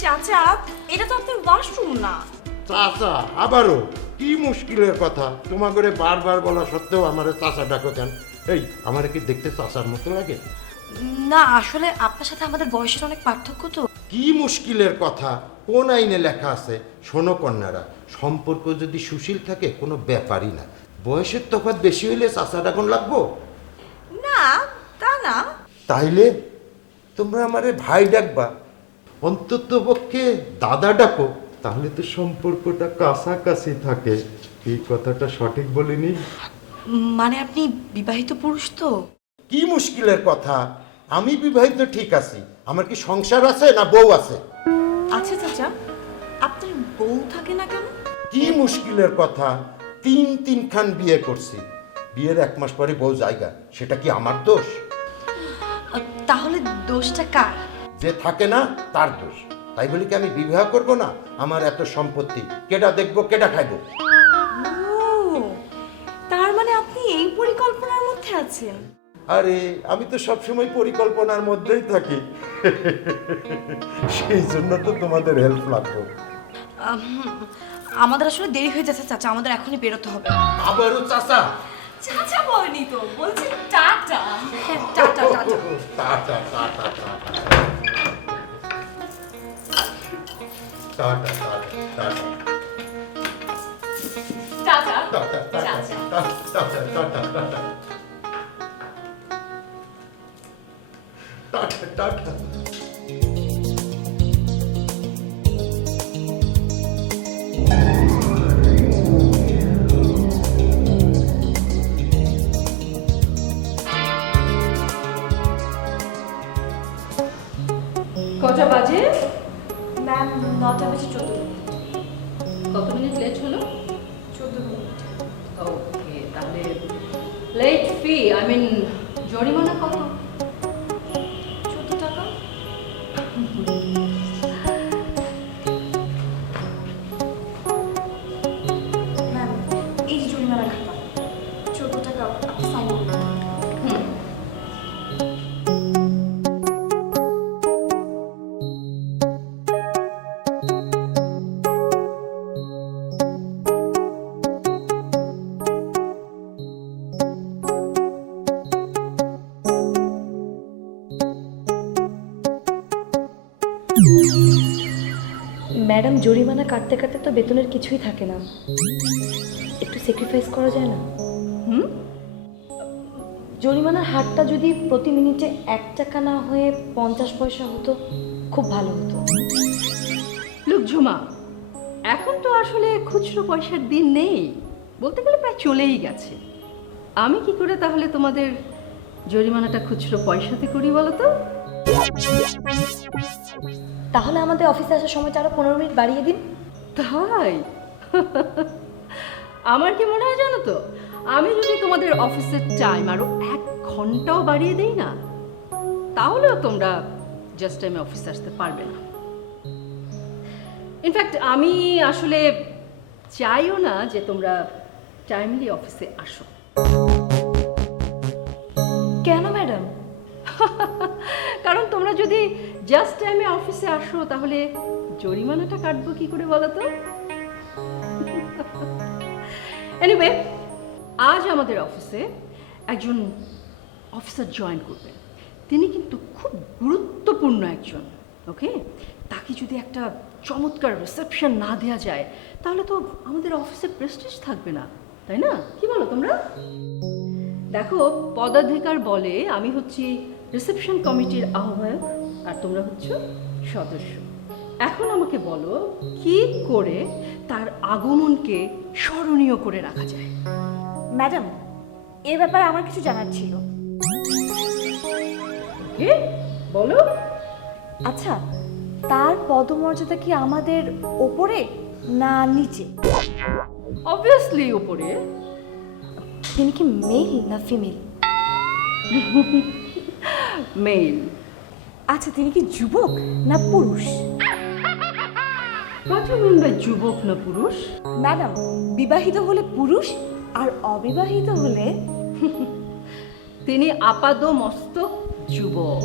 চাচা, এটা তো আপনার ওয়াশরুম না। চাচা আবারও কি মুশকিলের কথা, তোমাকে বারবার বলা সত্ত্বেও আমার চাচা ডাকো কেন? এই আমার কি দেখতে চাচার মতো লাগে? না, আসলে আপনার সাথে আমাদের বয়সের অনেক পার্থক্য তো। কি মুশকিলের কথা, কোন আইনে লেখা আছে? শোনো কন্যারা, সম্পর্ক যদি সুশীল থাকে কোনো ব্যাপারই না। বয়সের তফাৎ বেশি হইলে চাচা ডাকন লাগবো? না, তা না। তাইলে তোমরা আমারে ভাই ডাকবা, অন্তত পক্ষে দাদা ডাকো, তাহলে তো সম্পর্কটা কাছাকাছি থাকে। এই কথাটা সঠিক বলিনি? মানে আপনি বিবাহিত পুরুষ তো? কি মুশকিলের কথা, আমি বিবাহিত ঠিক আছি, আমার কি সংসার আছে না বউ আছে? আচ্ছা চাচা, আপনার বউ থাকে না কেন? কি মুশকিলের কথা, তিন খান বিয়ে করছি, বিয়ের 1 মাস পরে বউ জায়গা, সেটা কি আমার দোষ? তাহলে দোষটা কার? যে থাকে না তার দোষ। তাই বলি কি আমি বিবাহ করব না? আমার এত সম্পত্তি কেডা দেখবো, কেডা খাইবো? তার মানে আপনি এই পরিকল্পনার মধ্যে আছেন? আরে আমি তো সবসময় পরিকল্পনার মধ্যেই থাকি। সেই জন্য তো তোমাদের হেল্প লাগবে। আমাদের আসলে দেরি হয়ে যাচ্ছে চাচা, আমাদের এখনই বেরোতে হবে। আবারও চাচা? চাচা বলেনি তো, বলছি টাটা। হ্যাঁ, tata tata tata tata tata tata tata tata tata. কটা বাজে? ম্যাম 9টা বেজে 14 মিনিট। কত মিনিট লেট হলো? 14 মিনিট। ওকে, তাহলে লেট ফি জরিমানা কত? 14 টাকা। ম্যাম, এই যে জরিমানা খাতা, 14 টাকা, আপনি সাইন করুন। ম্যাডাম, জরিমানা কাটতে কাটতে তো বেতনের কিছুই থাকে না, একটু স্যাক্রিফাইস করা যায় না? জরিমানার হারটা যদি প্রতি মিনিটে 1 টাকা না হয়ে 50 পয়সা হতো খুব ভালো হতো। লুক ঝুমা, এখন তো আসলে খুচরো পয়সার দিন নেই, বলতে গেলে প্রায় চলেই গেছে। আমি কি করে তাহলে তোমাদের জরিমানাটা খুচরো পয়সাতে করি বলো তো? তাহলে আমাদের অফিসে আসার সময়টা আরো 15 মিনিট বাড়িয়ে দিন। তাই? আমার কি মনে হয় জানো তো, আমি যদি তোমাদের অফিসের টাইম আরো 1 ঘন্টাও বাড়িয়ে দেই না, তাহলেও তোমরা জাস্ট টাইমে অফিসে আসতে পারবে না। ইনফ্যাক্ট আমি আসলে চাইও না যে তোমরা টাইমলি অফিসে আসো। কেন ম্যাডাম? কারণ তোমরা যদি জাস্ট টাইমে অফিসে আসো তাহলে জরিমানাটা কাটবো কি করে বলো তো? এনিওয়ে, আজ আমাদের অফিসে একজন অফিসার জয়েন করবেন। তিনি কিন্তু খুব গুরুত্বপূর্ণ একজন, ওকে? তাকে যদি একটা চমৎকার রিসেপশন না দেওয়া যায় তাহলে তো আমাদের অফিসের প্রেস্টিজ থাকবে না, তাই না? কি বলো তোমরা? দেখো, পদাধিকার বলে আমি হচ্ছি রিসেপশন কমিটির আহ্বায়ক আর তোমরা হচ্ছ সদস্য। এখন আমাকে বলো কি করে তার আগমনকে স্মরণীয় করে রাখা যায়। ম্যাডাম, এ ব্যাপারে আমার কিছু জানার ছিল। ওকে, বলো। আচ্ছা, তার পদমর্যাদা কি আমাদের ওপরে না নিচে? অবভিয়াসলি উপরে। তিনি কি মেল না ফিমেল? মেল। আচ্ছা, তিনি কি যুবক না পুরুষ? হোয়াট ইউ মিন বাই যুবক না পুরুষ? ম্যাডাম, বিবাহিত হলে পুরুষ আর অবিবাহিত হলে? তিনি আপাদমস্তক যুবক।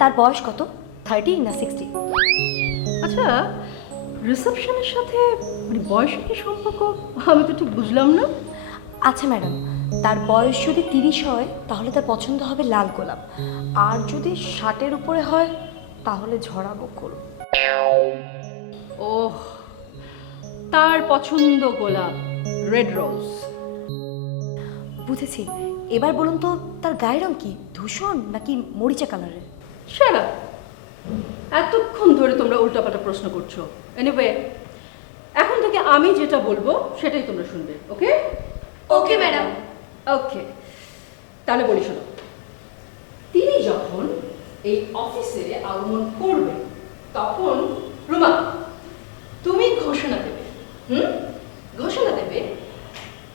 তার বয়স কত? 30 না 60? আচ্ছা, রিসেপশনের সাথে মানে বয়সের কি সম্পর্ক আমি তো ঠিক বুঝলাম না। আচ্ছা ম্যাডাম, তার বয়স যদি 30 হয় তাহলে তার পছন্দ হবে লাল গোলাপ, আর যদি 60-এর উপরে হয় তাহলে ঝরা বকুল। ওহ, তার পছন্দ গোলাপ, রেড রোজ। বুঝেছি। এবার বলুন তো, তার গায়ের রং কি ধূসর নাকি মরিচা কালারের? সেরা, এতক্ষণ ধরে তোমরা উল্টাপাল্টা প্রশ্ন করছো। এনিওয়ে, এখন থেকে আমি যেটা বলবো সেটাই তোমরা শুনবে, ওকে? Okay madam. ওকে, তাহলে বলি শোনো। তিনি যখন এই অফিসে আগমন করবেন তখন রুমা তুমি ঘোষণা দেবে। ঘোষণা দেবে,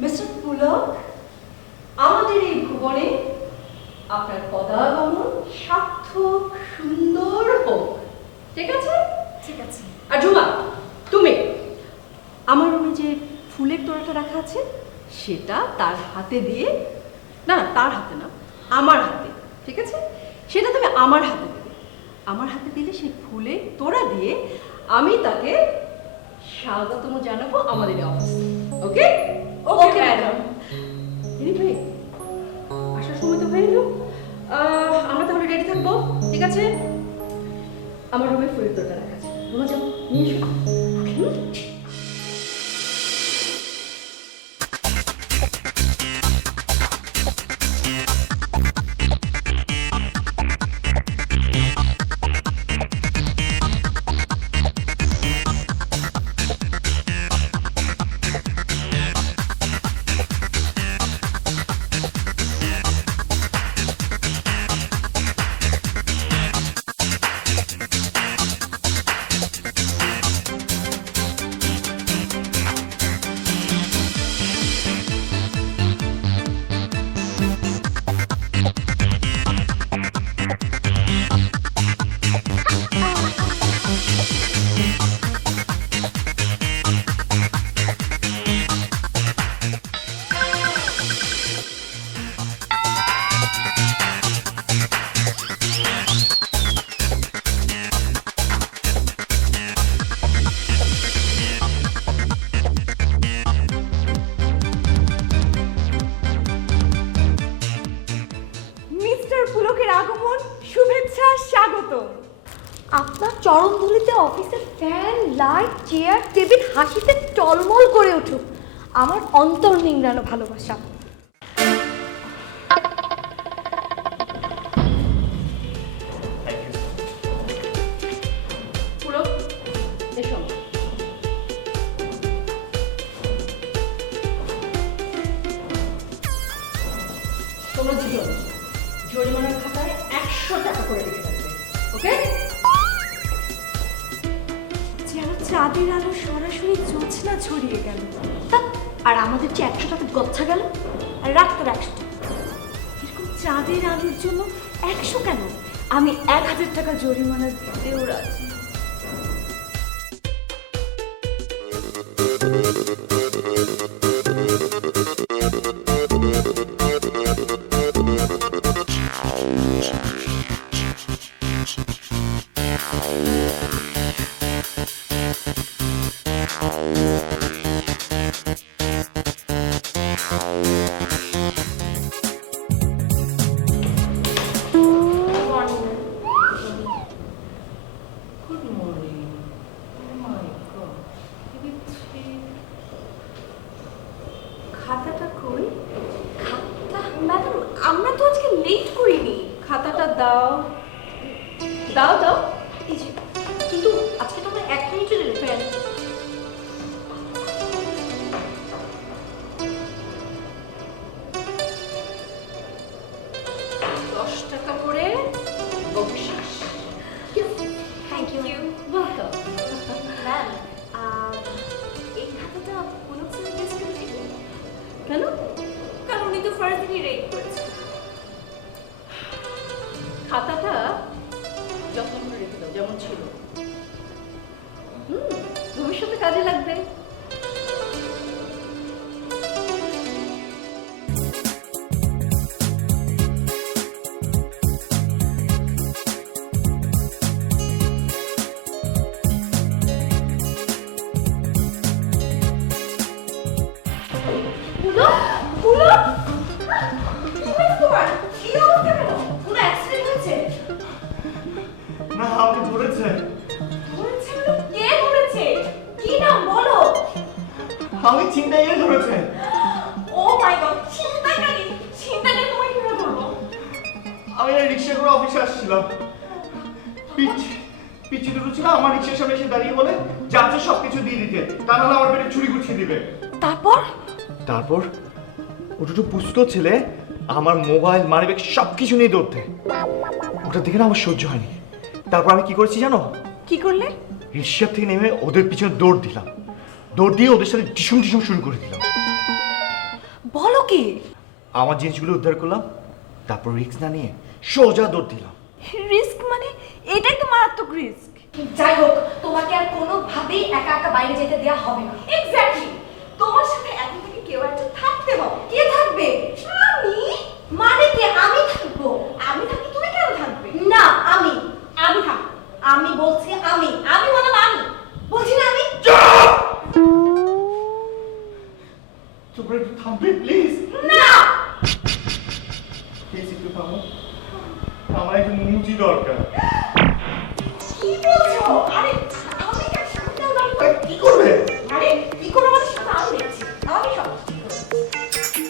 মিস্টার পুলক, আমাদের এই ভুবনে আপনার পদাগমন সার্থক সুন্দর হোক। ঠিক আছে? ঠিক আছে। আর রুমা, তুমি আমার রুমে যে ফুলের তোড়াটা রাখা আছে সেটা তার হাতে দিয়ে, না না তার হাতে না, আমার হাতে, ঠিক আছে? সেটা তুমি আমার হাতে দেবে। আমার হাতে দিলে সেই ফুলের তোড়া দিয়ে আমি তাকে স্বাগতম জানাবো আমাদের অফিসে। ওকে? Okay madam. এনিওয়ে, আসার সময় তো হয়ে এলো। আমরা তাহলে রেডি থাকবো, ঠিক আছে? আমার রুমে ফুলের তোড়া রাখা আছে, রুমা যাও নিয়ে এসো। পুলকের আগমন, শুভেচ্ছা, স্বাগত। আপনার চরণধুলিতে অফিসের ফ্যান, লাইট, চেয়ার, টেবিল হাসিতে টলমল করে উঠুক। আমার অন্তর নিংড়ানো ভালোবাসা। পুলক, এসো। তোমরা দুজন জরিমানার খাতায় 100 টাকা করে লিখে রাখবে, ওকে? যেন চাঁদের আলো সরাসরি জ্যোৎস্না ছড়িয়ে গেল। আর আমাদের যে 100 টাকা গচ্ছা গেল, আর রাখতো 100 টাকা। এরকম চাঁদের আলোর জন্য 100 কেন, আমি 1000 টাকা জরিমানা দিতেও রাজি। খাতাটা কই? খাতা ম্যাডাম, আমরা তো আজকে লেট করিনি। খাতাটা দাও দাও দাও। এই যে, কিন্তু আজকে তো আমরা 1 মিনিটের লেট। 10 টাকা করে বকশিশ। Thank you Welcome. ম্যাম। এই খাতাটা পুলক স্যারের ডেস্কে রেখে, কেন? কারণ উনি তো ফার্স্ট দিনই রেড করেছে। খাতাটা যত্ন করে রেখে দাও যেমন ছিল। ভবিষ্যতে কাজে লাগবে। পুলক, পুলক, কি হয়েছে তোমার? কি অবস্থা কেন? কোনো অ্যাক্সিডেন্ট হয়েছে? না, আপনি ধরেছেন। ধরেছে মানে কে ধরেছে? কি নাম বলো? আমি চিন্তায় ধরেছেন। ও মাই গড, ছিনতাইকারী! ছিনতাইকারী তোমায় কিভাবে ধরলো? আমি না রিক্সা করে অফিসে আসছিলাম। পিচ্ছি দুটো ছিল আমার রিক্সার সামনে এসে দাঁড়িয়ে বলে যাচ্ছে সবকিছু দিয়ে দিতে, তা নাহলে আমার পেটে ছুরি গুছিয়ে দিবে। তারপর ও দুটো পুষ্কর ছেলে আমার মোবাইল মানিব্যাগ সবকিছু নিয়ে দৌড়তে, ওটা দেখে না আমার সহ্য হয়নি। তারপর আমি কি করেছি জানো? কি করলে? রিক্সা থেকে নেমে ওদের পিছনে দৌড় দিলাম, দৌড় দিয়ে ওদের সাথে টিসুম টিসুম শুরু করে দিলাম। বলো কি? আমার জিনিসগুলো উদ্ধার করলাম, তারপর রিস্ক না নিয়ে সোজা দৌড় দিলাম। রিস্ক মানে? এটাই তো মারাত্মক রিস্ক। যাই হোক, তোমাকে আর কোনোভাবেই একা একা বাইরে যেতে দেওয়া হবে না। এক্স্যাক্টলি। তোমার সাথে এখন থেকে কেউ একজন থাকতে হবে। কে থাকবে? আমি। মানে কে? আমি থাকবো। আমি থাকলে তুমি কেন থাকবে? না, আমি আমি থাকবো। আমি বলছি আমি আমি বললাম আমি। বলছি না আমি। তোমরা একটু থামবে প্লিজ। না। প্লিজ একটু থামো, আমার একটু মুচি দরকার। কি বলছো? আরে আমি কার সাথে দাঁড়াবো? কি করবে? আরে কি করে আমাদের সাথে আমি দেখছি। আমি সব ঠিক করে দিচ্ছি।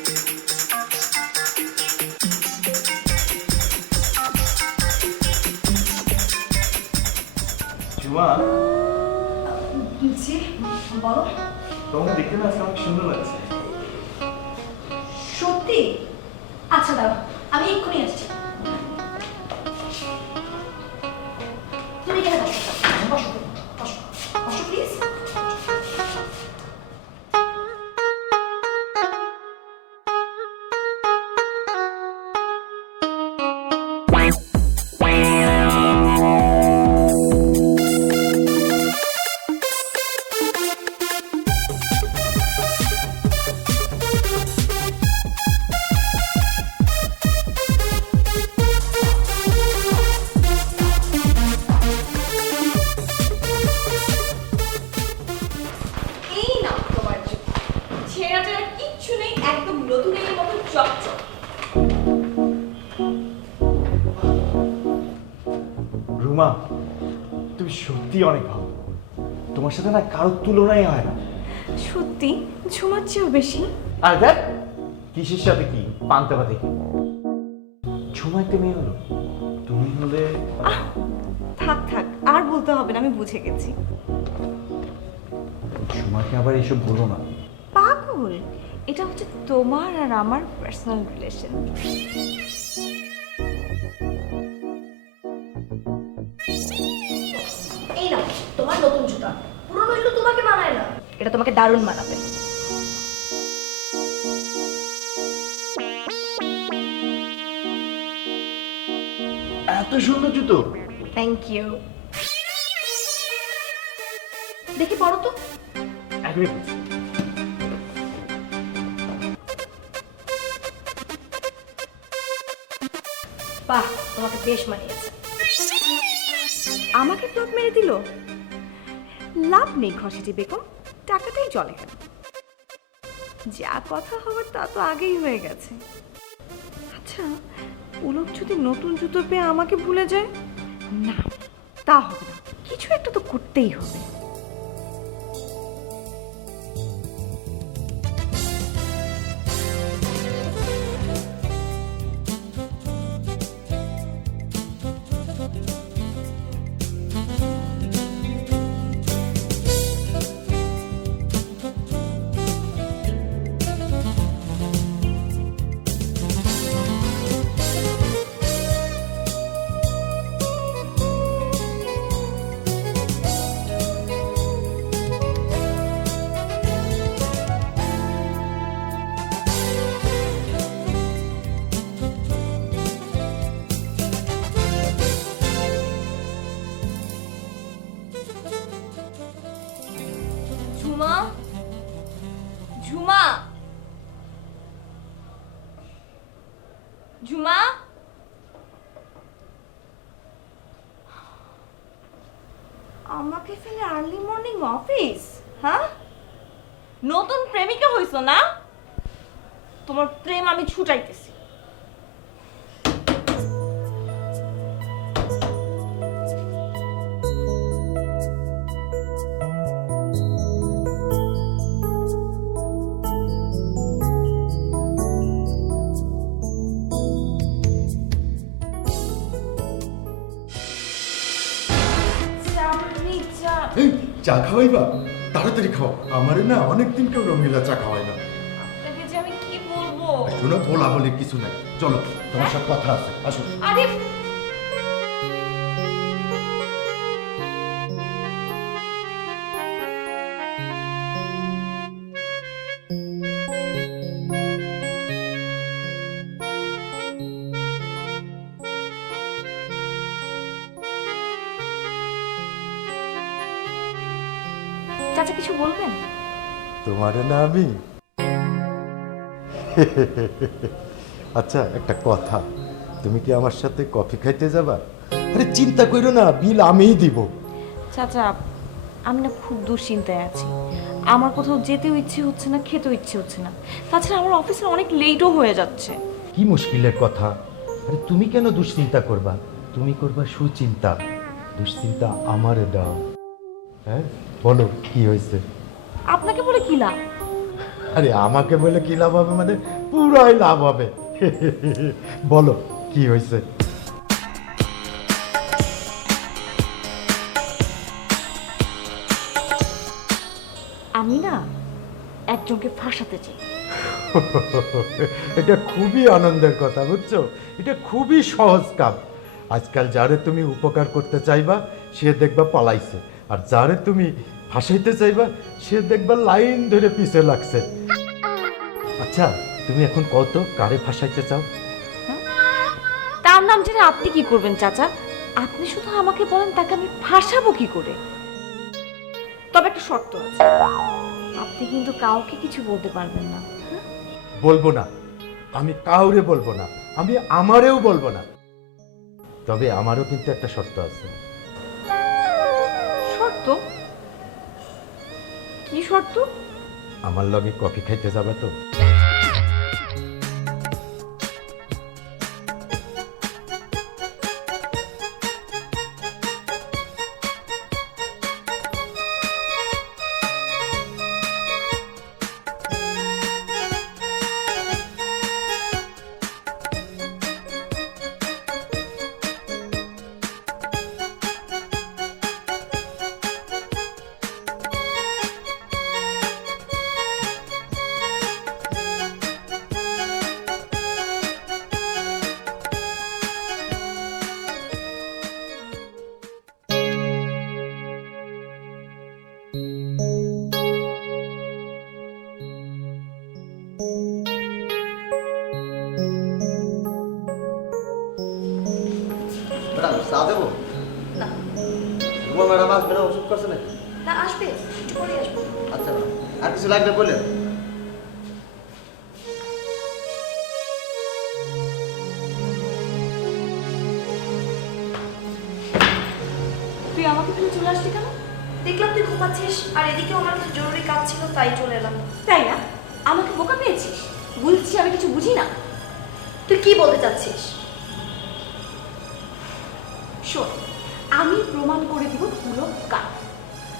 ঝুমা, জি বলো। তোমাকে দেখতে না আজকে অনেক সুন্দর লাগছে। সত্যি? আচ্ছা দাঁড়াও, আমি এক্ষুনি আসছি। তুমি এখানে বসো, বসো বসো বসো প্লিজ। এই নাও তোমার জুতো। ছেঁড়া টেরা কিচ্ছু নেই, একদম নতুনের মতো চকচক। রুমা, তুমি সত্যি অনেক ভালো। তোমার সাথে না কারোর তুলনাই হয় না। সত্যি ঝুমার চেয়েও বেশি। আর দেখ কিসের সাথে কি পান্তা ভাতে কি। ঝুমা একটা মেয়ে হলো, তুমি হলে থাক থাক, আর বলতে হবে না, আমি বুঝে গেছি। ঝুমাকে আবার এসব বলো না। পাগল, এটা হচ্ছে তোমার আর আমার পার্সোনাল রিলেশন। এই নাও তোমার নতুন জুতা। পুরনো এগুলো তোমাকে মানায় না, এটা তোমাকে দারুণ মানাবে। এত সুন্দর জুতো। Thank you. দেখি পড়ো তো। এখনই বলছি। বাহ, তোমাকে বেশ মানিয়েছে। আমাকে ফ্লপ মেরে দিল। লাভ নেই ঘষেটি বেগম, টাকাটাই চলে গেল। যা কথা হওয়ার তা তো আগেই হয়ে গেছে। আচ্ছা, পুলক যদি নতুন জুতো পেয়ে আমাকে ভুলে যায়? না, তা হবে না, কিছু একটা তো করতেই হবে। ঝুমা, ঝুমা, আমাকে ফেলে আর্লি মর্নিং অফিস? হ্যাঁ, নতুন প্রেমিকা হইছো না? তোমার প্রেম আমি ছুটাইতেছি। এই চা খাওয়াইবা? তাড়াতাড়ি খাও, আমারে না অনেকদিন কেউ রঙিলা চা খাওয়াই না। আপনাকে যে আমি কি বলবো? শোনো, বলা বলে কিছু নাই, চলো তোমার সাথে কথা আছে, আসো। আরে চাচা কিছু বলবেন? তোমারে না আমি আচ্ছা একটা কথা, তুমি কি আমার সাথে কফি খাইতে যাবা? আরে চিন্তা করো না, বিল আমিই দিব। চাচা, আমি না খুব দুশ্চিন্তায় আছি। আমার কোথাও যেতেও ইচ্ছে হচ্ছে না, খেতেও ইচ্ছে হচ্ছে না। তাছাড়া আমার অফিসে অনেক লেটও হয়ে যাচ্ছে। কি মুশকিলের কথা? আরে তুমি কেন দুশ্চিন্তা করবা? তুমি করবা সুচিন্তা। দুশ্চিন্তা আমারে দাও। হ্যাঁ, বলো কি হয়েছে? আপনাকে বলে কি লাভ? আরে আমাকে বলে কি লাভ হবে? মানে পুরাই লাভ হবে। বলো কি হয়েছে? আমি না একজনকে ফাঁসাতে চাই। এটা খুবই আনন্দের কথা, বুঝছো? এটা খুবই সহজ কাজ। আজকাল যারে তুমি উপকার করতে চাইবা সে দেখবা পালাইছে, আর যারে তুমি ফাঁসাইতে চাইবা সে দেখবা লাইন ধরে পিছে লাগছে। আচ্ছা তুমি এখন কত কারে ফাঁসাইতে চাও? তার নাম জেনে আপনি কি করবেন চাচা? আপনি শুধু আমাকে বলেন তাকে আমি ফাঁসাবো কি করে। তবে একটা শর্ত আছে। আপনি কিন্তু কাউকে কিছু বলতে পারবেন না। বলবো না, আমি কাউরে বলবো না, আমি আমারেও বলবো না। তবে আমারও কিন্তু একটা শর্ত আছে। শর্ত? কি শর্ত? আমার লগে কফি খাইতে যাবে তো? ম্যাডাম চা দেবো? না রুমা ম্যাডাম আসবে না, ওষুধ করছে নাকি? না, আসবে, একটু পরে আসবো। আচ্ছা ম্যাডাম, আর কিছু লাগবে বললেন? তুই আমাকে ফেলে চলে আসলি কেন? দেখলাম তুই ঘুমাচ্ছিস আর এদিকে আমার কিছু জরুরি কাজ ছিল তাই চলে এলাম। তাই না? আমাকে বোকা পেয়েছিস? বলছিস আমি কিছু বুঝি না? তুই কি বলতে চাচ্ছিস? শোন, আমি প্রমাণ করে দিব পুলক কার,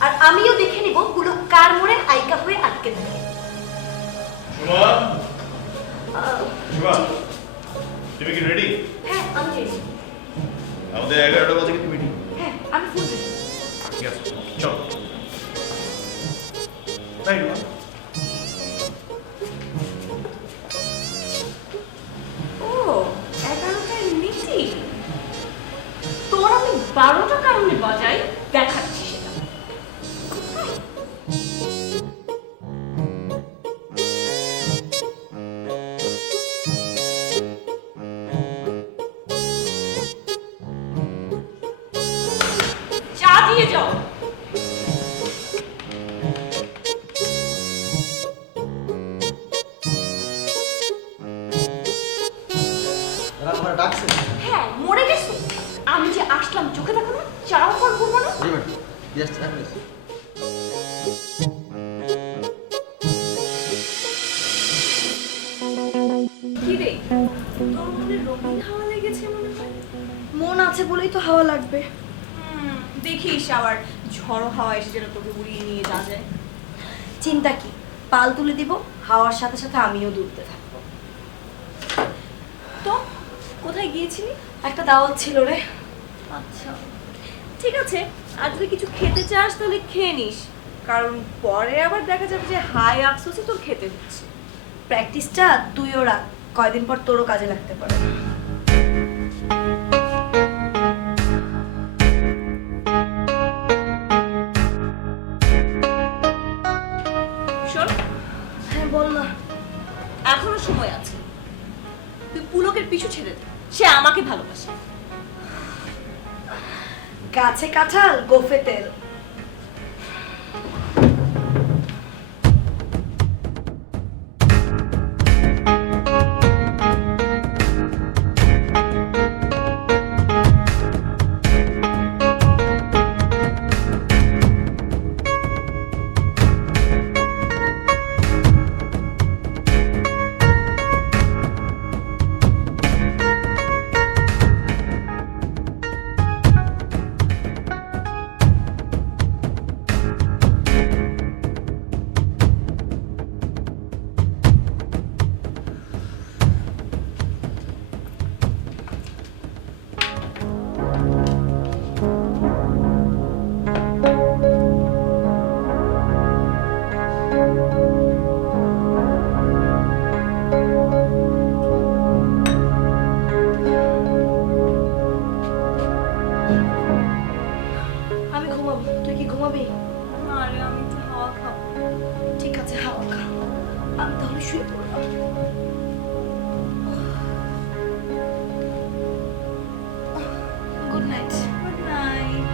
আর আমিও দেখে নিব পুলক কার মোড়ে আইকা হয়ে আটকে থাকে। তুমি কি রেডি? হ্যাঁ আমি রেডি। আমাদের 11টা বাজে কিন্তু মিটিং। হ্যাঁ আমি ফুল রেডি। ঠিক আছে, চলো। তাই না? ও 11টায় মিটিং। তোর আমি 12টা কারণে বাজাই, দেখাচ্ছি সেটা। চা দিয়ে যাও। হ্যাঁ মরে গেছো। আমি যে আসলাম চোখে দেখো না, চারাও ফল করবো না। জি ম্যাডাম, জাস্ট এক মিনিট। কি রে, তোর মনে রঙিন হাওয়া লেগেছে মনে হয়। মন আছে বলেই তো হাওয়া লাগবে। দেখিস আবার ঝড়ো হাওয়া এসে যেন তোকে উড়িয়ে নিয়ে যা যায়। চিন্তা কি, পাল তুলে দিব, হাওয়ার সাথে সাথে আমিও দুলতে থাকবো। তো কোথায় গিয়েছিলি? একটা দাওয়াত ছিল রে। আচ্ছা ঠিক আছে, আর যদি কিছু খেতে চাস তাহলে খেয়ে নিস, কারণ পরে আবার দেখা যাবে যে হাই আফসোসে তোর খেতে হচ্ছে। প্র্যাকটিসটা তুইও রাখ, কয়দিন পর তোরও কাজে লাগতে পারে। শোন, হ্যাঁ বল না। এখনো সময় আছে, তুই পুলকের পিছু ছেড়ে দে, সে আমাকে ভালোবাসে। গাছে কাঁঠাল গোফে তেল। আমি ঘুমাবো, তুই কি ঘুমাবি? আরে আমি একটু হাওয়া খাবো। ঠিক আছে, হাওয়া খা। আমি তাহলে শুয়ে পড়লাম। Good night. Good night.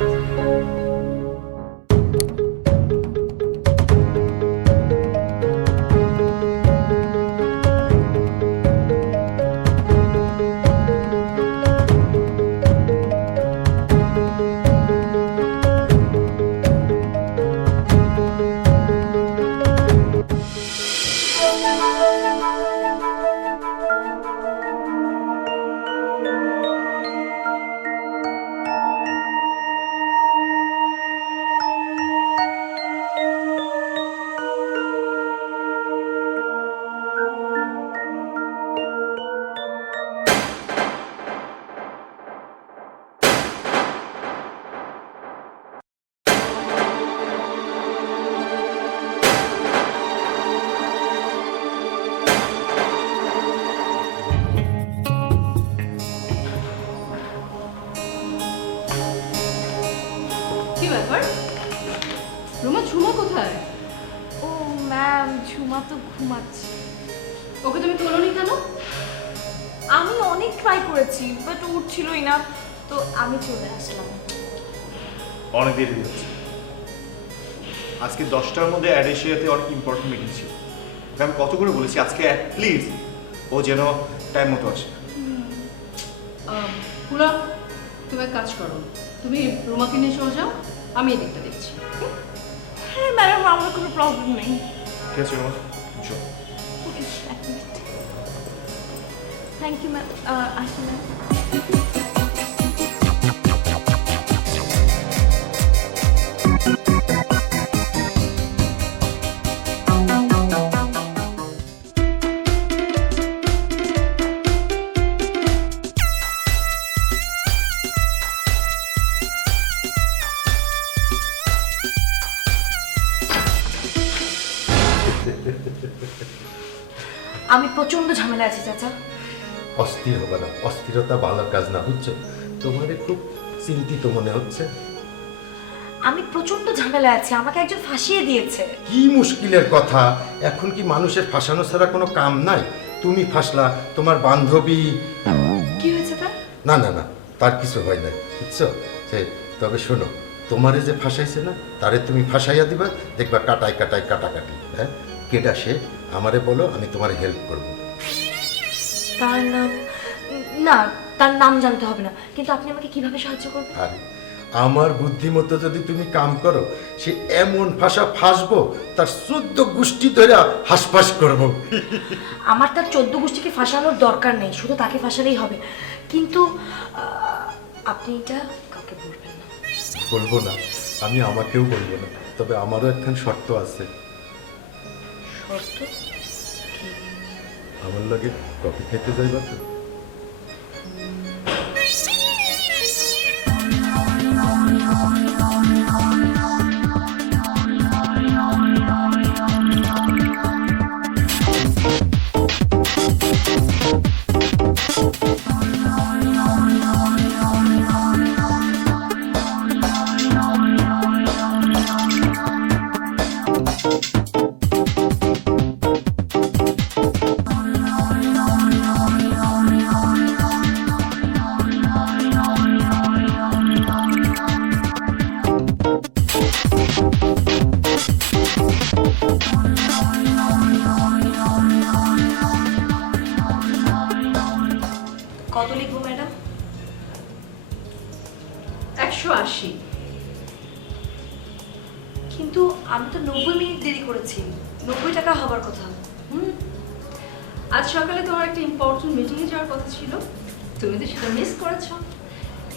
কি ব্যাপার? রুমা ঝুমা কোথায়? ও ম্যাম, ঝুমা তো ঘুমাচ্ছে। ওকে তুমি তোলোনি কেন? আমি অনেক ট্রাই করেছি, বাট উঠছিলই না, তো আমি চলে আসলাম। অনেক দেরি হচ্ছে। আজকে 10টার মধ্যে অ্যাডেশিয়াতে অনেক ইম্পর্টেন্ট মিটিং ছিল। ওকে আমি কত করে বলেছি আজকে প্লিজ ও যেন টাইম মতো আসে। পুলক, তুমি এক কাজ করো, তুমি রুমাকে নিয়ে চলে যাও, আমি এদিকটা দেখছি। হ্যাঁ ম্যাডাম, আমার কোনো প্রবলেম নেই। ঠিক আছে রোমা, চল। ওকে, এক মিনিট। Thank you ma'am. আসি ম্যাম। আমি প্রচন্ড ঝামেলা আছি চাচা। অস্থির হবে না, অস্থিরতা ভালো কাজ না, বুঝছো? তোমারে খুব চিন্তিত মনে হচ্ছে। আমি প্রচন্ড ঝামেলা আছি, আমাকে একজন ফাঁসিয়ে দিয়েছে। কি মুশকিলের কথা! এখন কি মানুষের ফাঁসানো ছাড়া কোনো কাম নাই? তুমি ফাঁসলা, তোমার বান্ধবী। কি হয়েছে তার? না না না, তার কিছু হয় নাই, বুঝছো? তবে শোনো, তোমারে যে ফাঁসাইছে না, তারে তুমি ফাঁসাইয়া দিবা, দেখবা কাটাই কাটাই কাটাকাটি। হ্যাঁ, কেডা সে আমারে বলো, আমি তোমার হেল্প করব। তার নাম না, তার নাম জানতে হবে না, কিন্তু আপনি আমাকে কিভাবে সাহায্য করবেন? আরে আমার বুদ্ধিমতো যদি তুমি কাম করো, সে এমন ভাষা ফাঁসবো তার 14 গোষ্ঠী ধরে হাঁসফাঁস করবো। আমার তার 14 গোষ্ঠীকে ফাঁসানোর দরকার নেই, শুধু তাকে ফাঁসালেই হবে। কিন্তু আপনি এটা কাউকে বলবেন না। বলবো না, আমি আমাকেও বলবো না, তবে আমারও একখান শর্ত আছে। শর্ত? আমার লাগে কফি খেতে যাইবা তো? কত লিখবো ম্যাডাম? 180। কিন্তু আমি তো 90 মিনিট দেরি করেছি, 90 টাকা হবার কথা। আজ সকালে তোমার একটা ইম্পর্টেন্ট মিটিংয়ে যাওয়ার কথা ছিল, তুমি তো সেটা মিস করেছো,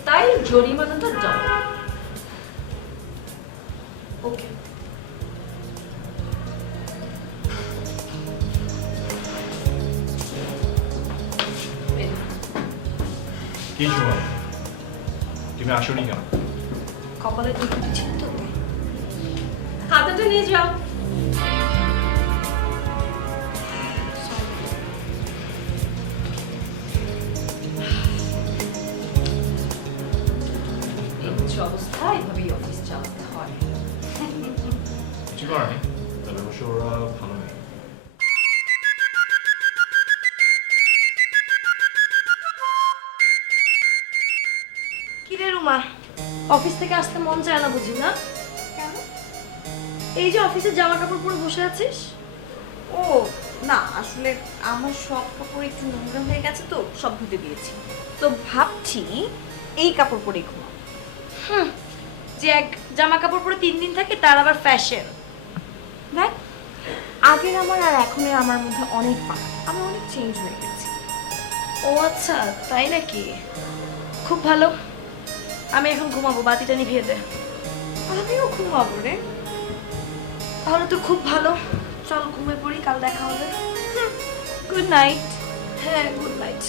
তাই জরিমানাটা ডাবল। ওকে। কি ঝুমা, তুমি আসোনি কেন? কপালের দুটো ছিল তো তাই। খাতাটা নিয়ে যাও। এই হচ্ছে অবস্থা, এভাবেই অফিস চালাতে হয়। কিছু করার নেই, তবে অবশ্য ওরা ভালো নেই। কিরে রুমা, অফিস থেকে আসতে মন চায় না বুঝি না? কেন? এই যে অফিসে জামা কাপড় পরে বসে আছিস। ও না, আসলে আমার সব কাপড় একটু নোংরা হয়ে গেছে তো, সব ধুতে দিয়েছি। তো ভাবছি এই কাপড় পরে ঘুমাবো। যে এক জামা কাপড় পরে 3 দিন থাকে তার আবার ফ্যাশন। দেখ, আগের আমার আর এখনের আমার মধ্যে অনেক ফারাক, আমি অনেক চেঞ্জ হয়ে গেছি। ও আচ্ছা, তাই নাকি? খুব ভালো। আমি এখন ঘুমাবো, বাতিটা নিভিয়ে দে। আমিও ঘুমাবো রে। তাহলে তো খুব ভালো, চল ঘুমিয়ে পড়ি, কাল দেখা হবে। Good night. হ্যাঁ, গুড নাইট।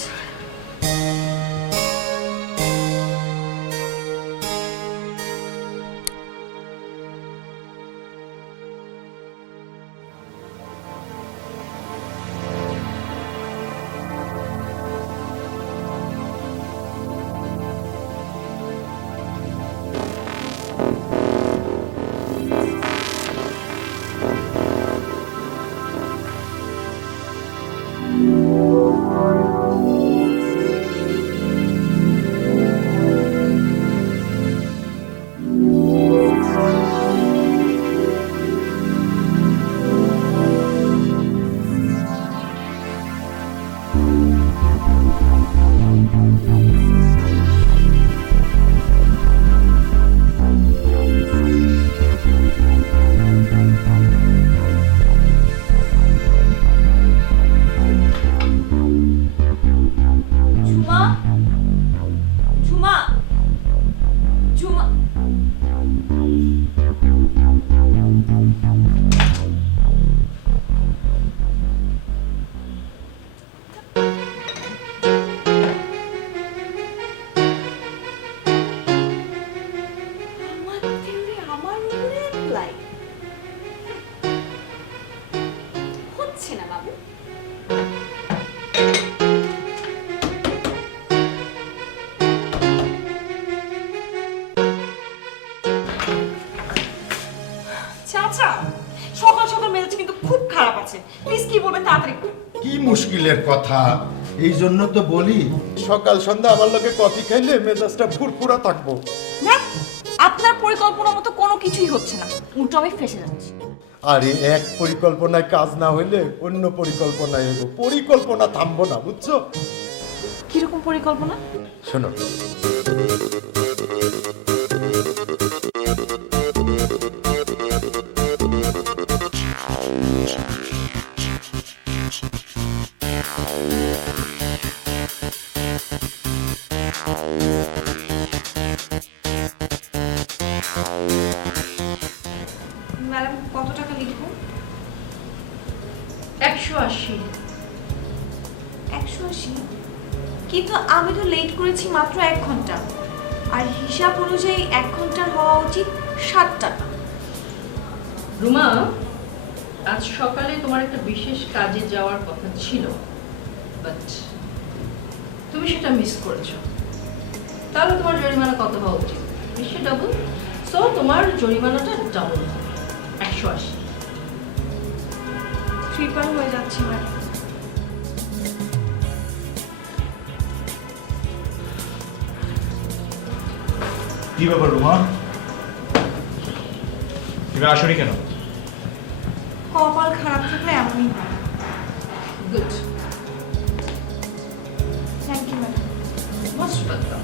প্লিজ কি বলবেন তাড়াতাড়ি। কি মুশকিলের কথা, এই জন্য তো বলি সকাল সন্ধ্যা আমার লগে কফি খাইলে মেজাজটা ফুরফুরা থাকবো। দেখ, আপনার পরিকল্পনা মতো কোনো কিছুই হচ্ছে না, উল্টো আমি ফেসে যাচ্ছি। আরে এক পরিকল্পনায় কাজ না হইলে অন্য পরিকল্পনায় এগো, পরিকল্পনা থামবো না, বুঝছো? কিরকম পরিকল্পনা? শোনো, ম্যাডাম কত টাকা লিখবো? 180। 180? কিন্তু আমি তো লেট করেছি মাত্র 1 ঘন্টা, আর হিসাব অনুযায়ী 1 ঘন্টার হওয়া উচিত 60 টাকা। রুমা, আজ সকালে তোমার একটা বিশেষ কাজে যাওয়ার কথা ছিল, বাট তুমি সেটা মিস করেছো। তাহলে তোমার জরিমানা কত হওয়া উচিত? নিশ্চয়ই ডাবল। সো তোমার জরিমানাটা ডাবল, 180। ট্রিপার হয়ে যাচ্ছি ম্যাডাম। কি ব্যাপার রুমা, তুমি আসনি কেন? কপাল খারাপ থাকলে এমনই হয়। Good, thank you madam. Most welcome.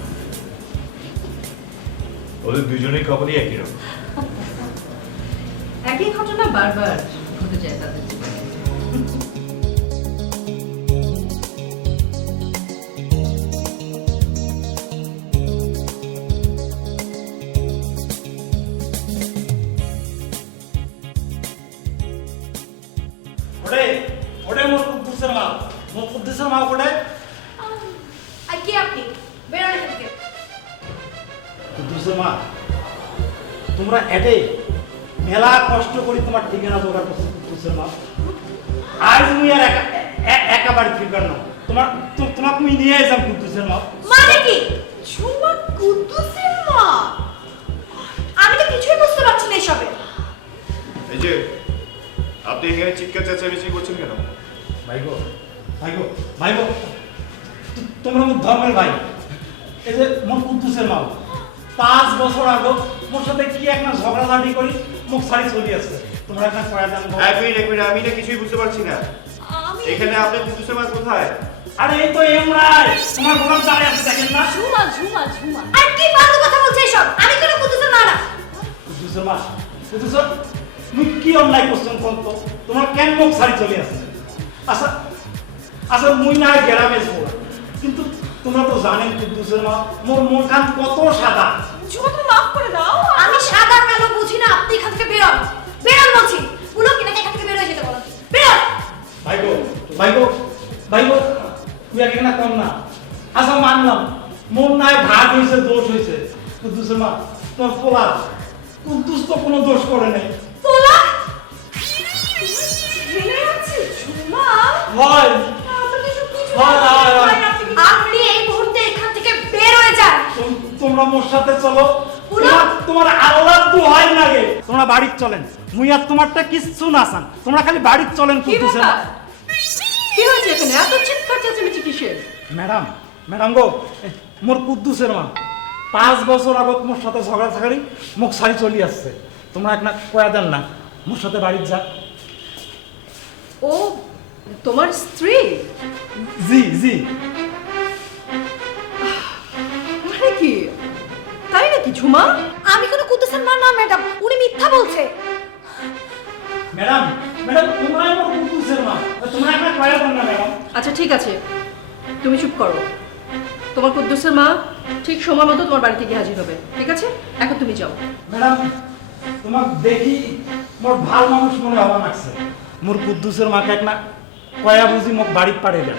ওদের দুজনেই কপালই একই রকম। একই ঘটনা বারবার ঘটে যায় তাদের জীবনে। আর কি আপনি বেরোন এখান থেকে। কুদ্দুসের মা, তোমরা এটাই মেলা কষ্ট করি তোমার ঠিকানা জোগাড় করছো কুদ্দুসের মা। আজ তুমি আর একা বাড়ি ফিরবার না, তোমাকে আমি নিয়ে যাম কুদ্দুসের মা। মানে কি? ঝুমা কুদ্দুসের মা? আমি তো কিছুই বুঝতে পারছি না এসবে। এই যে আপনি এখানে চিৎকার চেঁচামেচি করছেন কেন? ভাইগো ভাইগো ভাইগো, তোমরা আমার ধর্মের ভাই। এই যে মোর কুদ্দুসের মা 5 বছর আগে মোর সাথে কি একটা ঝগড়াঝাটি করি মুখ ছাড়ি চলি আছে। তোমরা একটা কয়া দেন। এক মিনিট, আমি না কিছুই বুঝতে পারছি না। এখানে আপনি কুদ্দুসের মা কোথায়? আরে এই তো এমরাই, তোমার গোলাম দাঁড়িয়ে আছে দেখেন না? ঝুমা ঝুমা ঝুমা, আর কি ফালতু কথা বলছে এসব? আমি কোনো কুদ্দুসের মা না। কুদ্দুসের মা, কুদ্দুসের তুমি কি অন্যায় করছেন কোন তো? তোমার কেন মুখ ছাড়ি চলে আছে? আচ্ছা আচ্ছা, মুই না গ্রামে যাবো, কিন্তু তোমরা তো জানেন কুদ্দুসের মা মোর মন খান কত সাদা। ঝুমা তুমি মাফ করে দাও। আমি সাদা কালো বুঝি না, আপনি এখান থেকে বেরোন। বেরোন বলছি। পুরো কিনাকে এখান থেকে বের হয়ে যেতে বলো। বেরোন। ভাইগো ভাইগো ভাইগো, তুই এক না কম না। আচ্ছা মানলাম মোর নাই ভাগ হয়েছে, দোষ হয়েছে। কুদ্দুসের মা, তোর পোলা কুদ্দুস তো কোনো দোষ করে নাই। পোলা ছেলে আছে ঝুমা? হয় আপনি এই মুহূর্তে এখান থেকে বের হয়ে যান। তোমরা মোর সাথে চলো। পুরা? তোমার আল্লাহ তো হয় না গে। তোমরা বাড়ি চলেন, মুই আর তোমারটা কিচ্ছু না চান। তোমরা খালি বাড়ি চলেন কি কুদ্দুসের মা। ব্যাপার? কি হয়েছে এখানে? এত চিৎকার চেঁচামেচি কিসের? ম্যাডাম ম্যাডাম গো, মোর কুদ্দুসের মা 5 বছর আগত মোর সাথে ঝগড়া ঝাড়ি মুখ ছাড়ি চলি আসছে। তোমরা একটা কয়া দেন না মোর সাথে বাড়ি যা। ও তোমার স্ত্রী? জি জি। মানে কি? তাই নাকি ঝুমা? আমি কোনো কুদ্দুসের মা না ম্যাডাম, উনি মিথ্যা বলছে। ম্যাডাম ম্যাডাম, তোমরাই মোর কুদ্দুসের মা, তোমরা একটা কয়া দেন না ম্যাডাম। আচ্ছা ঠিক আছে, তুমি চুপ করো। তোমার কুদ্দুসের মা ঠিক সময় মতো তোমার বাড়িতে গিয়ে হাজির হবে, ঠিক আছে? এখন তুমি যাও। ম্যাডাম তোমাক দেখি মোর ভাল মানুষ মনে হওয়া লাগছে। মোর কুদ্দুসের মাকে এক না কয়া বুঝি মোক বাড়িত পাড়ে দেন।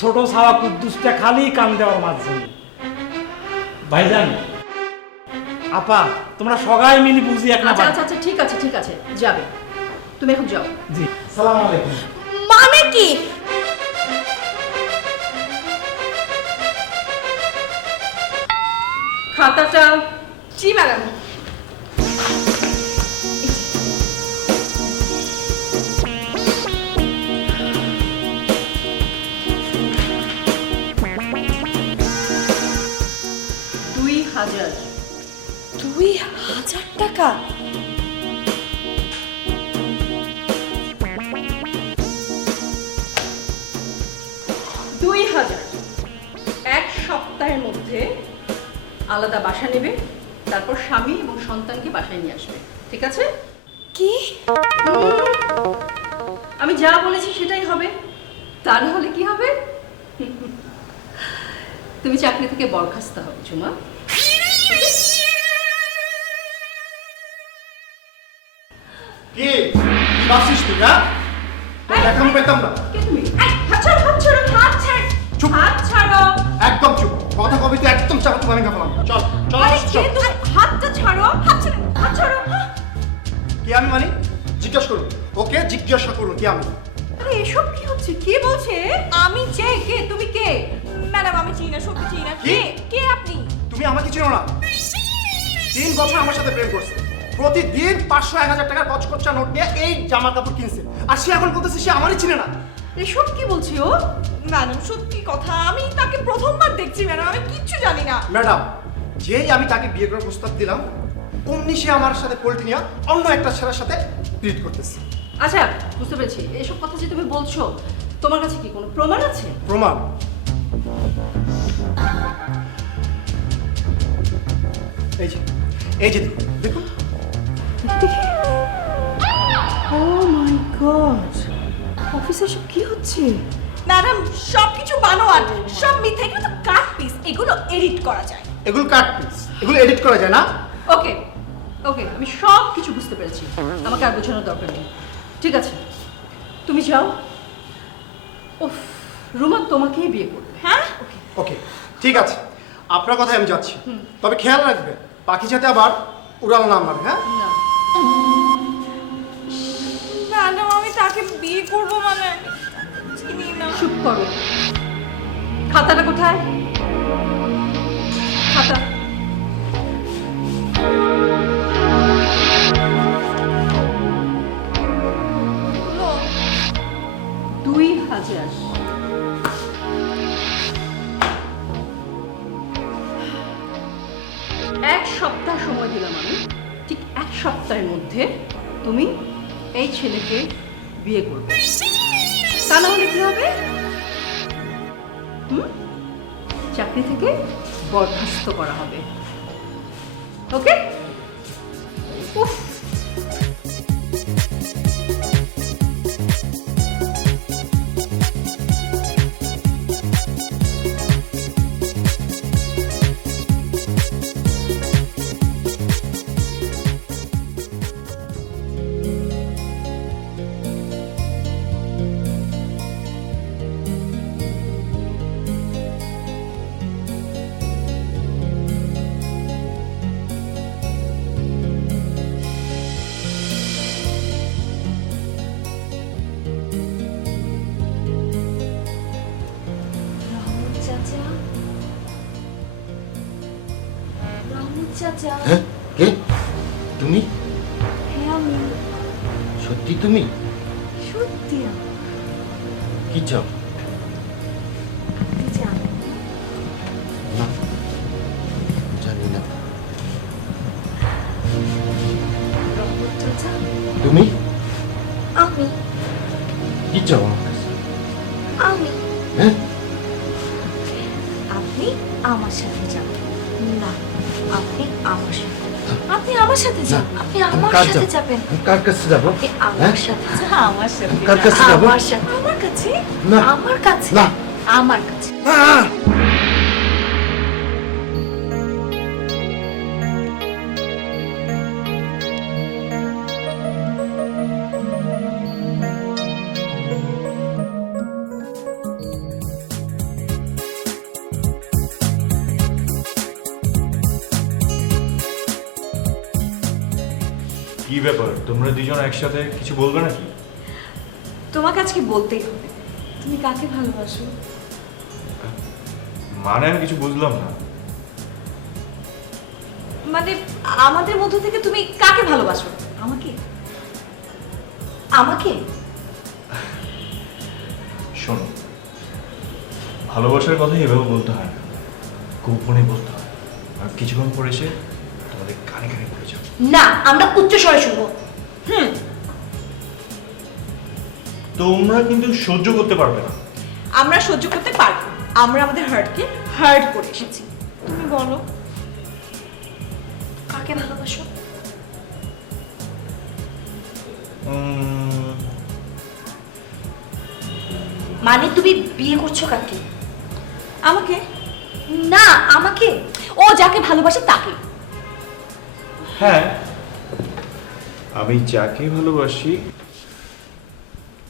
ছোট ছাওয়া কুদ্দুসটা খালি কান দেওয়ার মাঝখানে। ভাইজান আপা, তোমরা সবাই মিলি বুঝি এক না। আচ্ছা আচ্ছা আচ্ছা, ঠিক আছে ঠিক আছে, যাবে। তুমি এখন যাও। জি, সালাম আলাইকুম। মানে কি? খাতাটা। জি ম্যাডাম। $2000। 2000 টাকা? $2000। সপ্তাহের মধ্যে আলাদা বাসা নেবে, তারপর স্বামী এবং সন্তানকে বাসায় নিয়ে আসবে, ঠিক আছে? কি? আমি যা বলেছি সেটাই হবে, তা না হলে কি হবে? তুমি চাকরি থেকে বরখাস্ত হবে ঝুমা। কি ভাবছিস তুই? হ্যাঁ, দেখাম পেতাম না। কে তুমি? হাত ছাড়ো, হাত ছাড়ো, হাত ছাড়, চুপ। হাত ছাড়ো। একদম চুপ, কথা কবি তো একদম চাপাতে পারি না। চল চল আরে চল। কে তুমি? হাতটা ছাড়ো, হাত ছাড়ো, হাত ছাড়ো। কি আমি মানি? জিজ্ঞেস করুন, ওকে জিজ্ঞাসা করুন কি আমি। আরে এসব কি হচ্ছে? কি বলছে? আমি কে? তুমি কে? ম্যাডাম আমি চিনি না, সত্যি চিনি না। কি? কে আপনি? তুমি আমাকে চিনো না? 3 বছর আমার সাথে প্রেম করছে, প্রতিদিন 500-1000 টাকার কচকচা নোট নিয়ে এই জামা কাপড় কিনছে, আর সে এখন বলতেছে সে আমারই চিনে না। এসব কি বলছি ও? ম্যাডাম সত্যি কথা, আমি তাকে প্রথমবার দেখছি ম্যাডাম, আমি কিচ্ছু জানি না। ম্যাডাম, যেই আমি তাকে বিয়ে করার প্রস্তাব দিলাম, অমনি সে আমার সাথে পোল্টি নিয়ে অন্য একটা ছেলের সাথে ট্রিট করতেছে। আচ্ছা, বুঝতে পেরেছি। এসব কথা যে তুমি বলছো, তোমার কাছে কি কোনো প্রমাণ আছে? প্রমাণ? এই যে দেখুন। ও মাই গড, অফিসে সব কি হচ্ছে? ম্যাডাম সবকিছু বানোয়াট, সব মিথ্যা, এগুলো তো কাট পিস, এগুলো এডিট করা যায়। এগুলো কাট পিস, এগুলো এডিট করা যায় না। ওকে ওকে, আমি সব কিছু বুঝতে পেরেছি, আমাকে আর বোঝানোর দরকার নেই। ঠিক আছে, তুমি যাও। উফ, রুমা তোমাকেই বিয়ে করবে। হ্যাঁ, ওকে ঠিক আছে, আপনার কথায় আমি যাচ্ছি, তবে খেয়াল রাখবেন পাখি যাতে আবার উড়াল না মারে। হ্যাঁ, না, ম্যাডাম আমি তাকে বিয়ে করব মানে চিনি না। চুপ করো। খাতাটা কোথায়? খাতা। হলো? 2000। এক সপ্তাহ সময় দিলাম আমি, ঠিক 1 সপ্তাহের মধ্যে তুমি এই ছেলেকে বিয়ে করবে, তা না হলে কি হবে? চাকরি থেকে বরখাস্ত করা হবে। ওকে? উফ, চাচা, রামু চাচা। হ্যাঁ, কে তুমি? হ্যাঁ আমি, সত্যি তুমি? সত্যি কি চাও? আপনি জানেন? না, জানি না। রামু চাচা, তুমি আমি কি চাও আমার কাছে? আমি হ্যাঁ, আপনি আমার সাথে যান। না, আপনি আমার সাথে, আপনি আমার সাথে যান। আপনি আমার কার সাথে যাবো? যাবেন। আমি কার কাছে যাবো? আপনি হ্যাঁ? আমার সাথে যান। আমার সাথে, কার কাছে যাবো? আমার সাথে, আমার কাছে, না। আমার কাছে, না। আমার কাছে। আহ! কি ব্যাপার, তোমরা দুজন একসাথে কিছু বলবে নাকি? তোমাকে আজকে বলতেই হবে, তুমি কাকে ভালোবাসো? মানে আমি কিছু বুঝলাম না। মানে আমাদের মধ্য থেকে তুমি কাকে ভালোবাসো? আমাকে? আমাকে? শোনো, ভালোবাসার কথা এভাবে বলতে হয় না, গোপনে বলতে হয়, আর কিছুক্ষণ পরে এসে তোমাদের কানে কানে পড়ে যাবে। না, আমরা উচ্চ স্বরে শুনবো। তোমরা কিন্তু সহ্য করতে পারবে না। আমরা সহ্য করতে পারবো। আমরা আমাদের হার্টকে হার্ট করে এসেছি। তুমি বলো কাকে ভালোবাসো? মানে তুমি বিয়ে করছো কাকে? আমাকে? না, আমাকে। ও যাকে ভালোবাসে তাকে। হ্যাঁ, আমি যাকে ভালোবাসি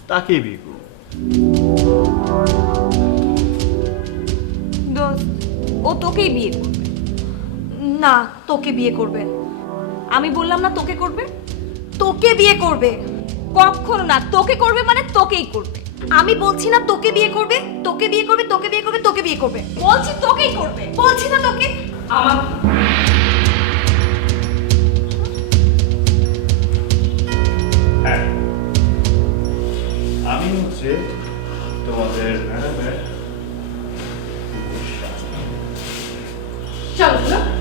তাকেই বিয়ে করব। দোস্ত, ও তোকেই বিয়ে করবে। না, তোকে বিয়ে করবে। আমি বললাম না তোকে করবে? তোকে বিয়ে করবে। কখনো না, তোকে করবে মানে তোকেই করবে। আমি বলছি না তোকে বিয়ে করবে, তোকে বিয়ে করবে, তোকে বিয়ে করবে, তোকে বিয়ে করবে। বলছি তোকেই করবে। বলছি না তোকে। আমাকে হ্যাঁ, আমি হচ্ছে তোমাদের ম্যাডামের চলো